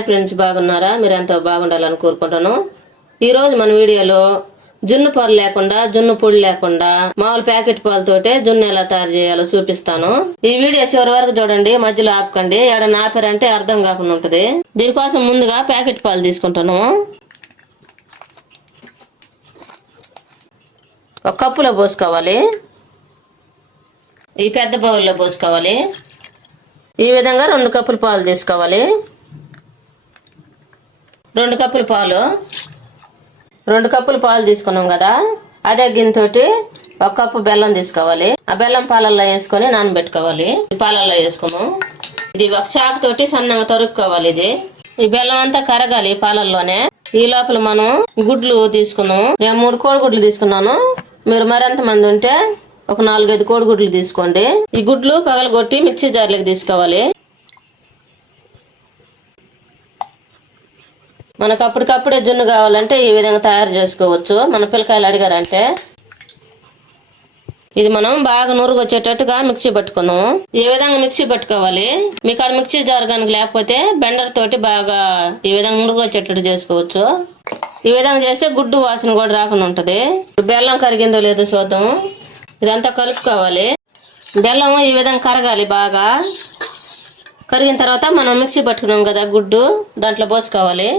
Hi friends, బాగున్నారా? మీరు ఎంతో బాగుండాలని కోరుకుంటాను. ఈ రోజు మన వీడియోలో జున్ను పాలు లేకుండా, జున్ను పొడి లేకుండా మామూలు ప్యాకెట్ పాలతోటే జున్ను ఎలా తయారు చేయాలో చూపిస్తాను. ఈ వీడియో చివరి వరకు చూడండి, మధ్యలో ఆపకండి. ఏడన్నా ఆపారంటే అర్థం కాకుండా ఉంటది. దీనికోసం ముందుగా ప్యాకెట్ పాలు తీసుకుంటాను. ఒక కప్పులో పోసుకోవాలి. ఈ పెద్ద బౌల్లో పోసుకోవాలి. ఈ విధంగా 2 కప్పుల పాలు తీసుకోవాలి. 2 కప్పుల పాలు 2 కప్పుల పాలు తీసుకున్నాం కదా, అదే గిన్నెతోటి 1 కప్పు బెల్లం తీసుకోవాలి. ఆ బెల్లం పాలల్లో వేసుకొని నానబెట్టుకోవాలి. ఈ పాలల్లో వేసుకున్నాం. ఇది ఒక చాకు తోటి సన్నగా తరుక్కోవాలి. ఈ బెల్లం అంతా కరగాలి పాలల్లోనే. ఈ లోపల మనం గుడ్లు తీసుకున్నాం. నేను 3 కోడిగుడ్లు తీసుకున్నాను. మీరు మరింత మంది ఉంటే ఒక 4-5 కోడిగుడ్లు తీసుకోండి. ఈ గుడ్లు పగలగొట్టి మిక్సీ జార్లోకి తీసుకోవాలి. మనకు అప్పటికప్పుడే జున్ను కావాలంటే ఈ విధంగా తయారు చేసుకోవచ్చు. మన పిల్లకాయలు అడిగారంటే ఇది మనం బాగా నురుగు వచ్చేటట్టుగా మిక్సీ పట్టుకున్నాం. ఈ విధంగా మిక్సీ పట్టుకోవాలి. మీకు ఆడ మిక్సీ జార్ కనుక లేకపోతే బెండర్ తోటి బాగా ఈ విధంగా నురుగు వచ్చేటట్టు చేసుకోవచ్చు. ఈ విధంగా చేస్తే గుడ్డు వాసన కూడా రాకుండా ఉంటది. బెల్లం కరిగిందో లేదో చూద్దాం. ఇదంతా కలుపుకోవాలి. బెల్లం ఈ విధంగా కరగాలి. బాగా కరిగిన తర్వాత మనం మిక్సీ పట్టుకున్నాం కదా గుడ్డు, దాంట్లో పోసుకోవాలి.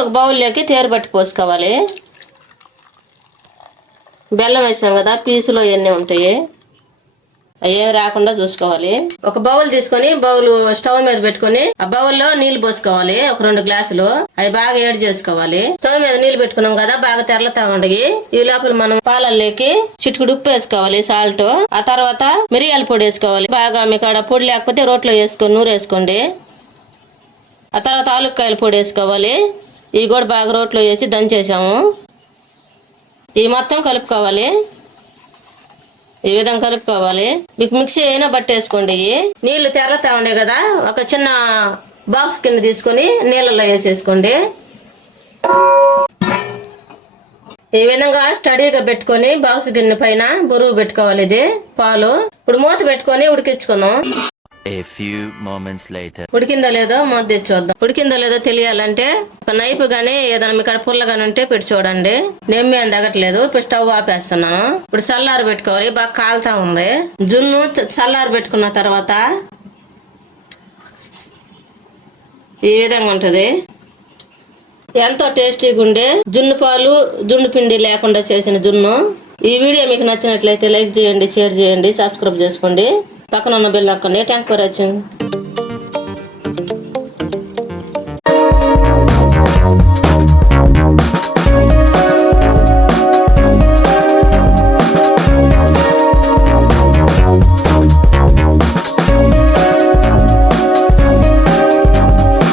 ఒక బౌల్లోకి తేరబట్టి పోసుకోవాలి. బెల్లం వేసాం కదా, పీసులో ఎన్ని ఉంటాయి అవి ఏమి రాకుండా చూసుకోవాలి. ఒక బౌల్ తీసుకొని బౌల్ స్టవ్ మీద పెట్టుకొని ఆ బౌల్లో నీళ్లు పోసుకోవాలి. ఒక 2 గ్లాసులు. అవి బాగా ఏడు చేసుకోవాలి. స్టవ్ మీద నీళ్లు పెట్టుకున్నాం కదా, బాగా తెరలుతా ఉండయి. ఈ లోపల మనం పాలల్లోకి చిటికెడు ఉప్పు వేసుకోవాలి, సాల్ట్. ఆ తర్వాత మిరియాల పొడి వేసుకోవాలి. బాగా మీకు ఆడ పొడి లేకపోతే రోట్లో వేసుకొని నూరేసుకోండి. ఆ తర్వాత ఆలుక్కాయల పొడి వేసుకోవాలి. ఇవి కూడా బాగా రోట్లో వేసి దంచేసాము. ఇవి మొత్తం కలుపుకోవాలి. ఈ విధంగా కలుపుకోవాలి. మీకు మిక్సీ అయినా పట్టేసుకోండి. నీళ్లు తెరలుతా ఉండే కదా, ఒక చిన్న బాక్స్ కింద తీసుకొని నీళ్ళలో వేసేసుకోండి. ఈ విధంగా స్టడీగా పెట్టుకొని బాక్స్ గిన్నె పైన బరువు పెట్టుకోవాలి. ఇది పాలు ఇప్పుడు మూత పెట్టుకొని ఉడికించుకుందాం. A few moments later. ఉడికిందో లేదో మూత తెచ్చి చూద్దాం. ఉడికిందో లేదో తెలియాలంటే ఒక నైఫ్ గానీ ఏదైనా మీకు పుల్లగానే ఉంటే పెట్టి చూడండి. నెమ్మి అని తగ్గట్లేదు. ఇప్పుడు స్టవ్ ఆపేస్తున్నాను. ఇప్పుడు చల్లారు పెట్టుకోవాలి. బాగా కాలుతా ఉంది. జున్ను చల్లారు పెట్టుకున్న తర్వాత ఈ విధంగా ఉంటది. ఎంతో టేస్టీగా ఉండే జున్ను పాలు, జున్ను పిండి లేకుండా చేసిన జున్ను. ఈ వీడియో మీకు నచ్చినట్లయితే లైక్ చేయండి, షేర్ చేయండి, సబ్స్క్రైబ్ చేసుకోండి. పక్కన ఉన్న బెల్ నొక్కండి. Thanks for watching.